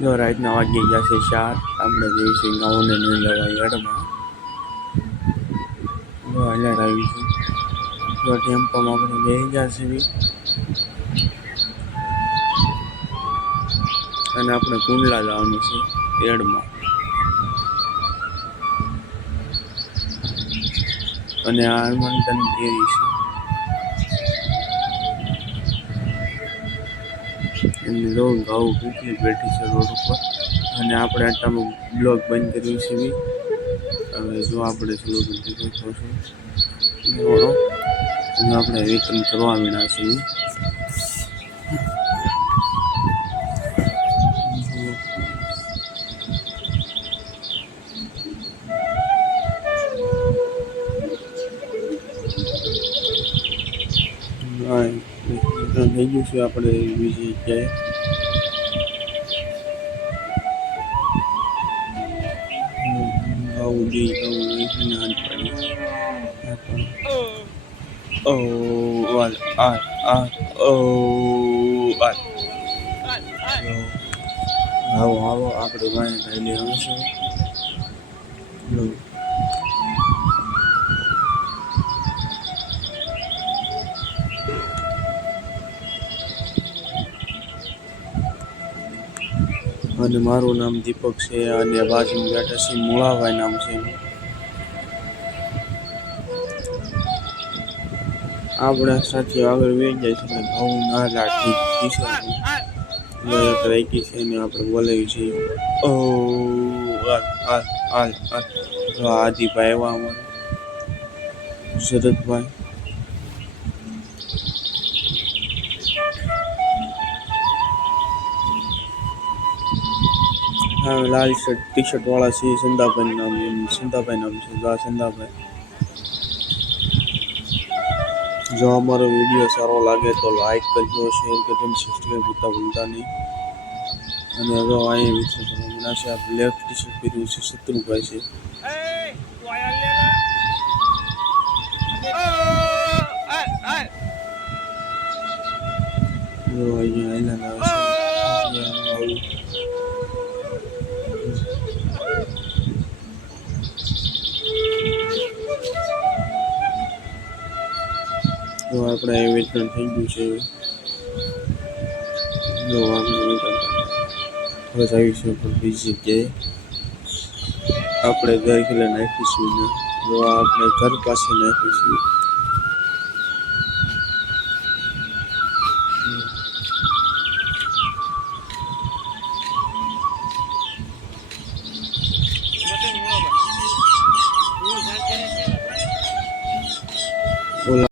જો રાતના વાગી ગયા છે 4. આપણે જઈશું ગાઉને નહીં લેવા યાર્ડમાં. જો અલર્ટ આવી છે. જો ટેમ્પોમાં આપણે બેસી ગયા છીએ અને આપણે કુંડલા જવાનું છે યાર્ડમાં. અને આ હનુમાનતાની ડેરી છે. એમની રોગ ઘઉં કેટલી બેઠી છે રોડ ઉપર. અને આપણે આટામાં બ્લોક બંધ કર્યું છે. હવે જો આપણે ચલો આપણે વિતરણ કરવા વિના છીએ. થઈ ગયું છે આપણે બીજી આવો આપણે વાંહે ખાઈ આવશું. અને મારું નામ દીપક છે અને બાજુમાં બેઠા છે મુળાભાઈ નામ છે. આપણા સાથે આગળ વહી જાય છે ને ઘઉં ના લાઠી રાખી છે ને આપણે બોલાવી છીએ. આદિભાઈ એવા અમારા શરદભાઈ. હા લાલ શર્ટ ટી શર્ટ વાળા છે સંદાભાઈ નામ છે. સંદાભાઈ જો અમારો વિડીયો સારો લાગે તો લાઈક કરજો, શેર કરજો, સબસ્ક્રાઈબ કરતા ભૂલતા નહીં. અને હવે અહીંયા વિશે છે આ બ્લેક ટી શર્ટ પહેર્યું છે શત્રુભાઈ છે. જો અહીંયા તો આપણે એ વિતરણ થઈ ગયું છે. જો આપણે હવે આવીશું પણ બીજી જગ્યાએ આપણે ઘર ખેલે નાખીશું ને જો આપણે ઘર પાસે નાખીશું.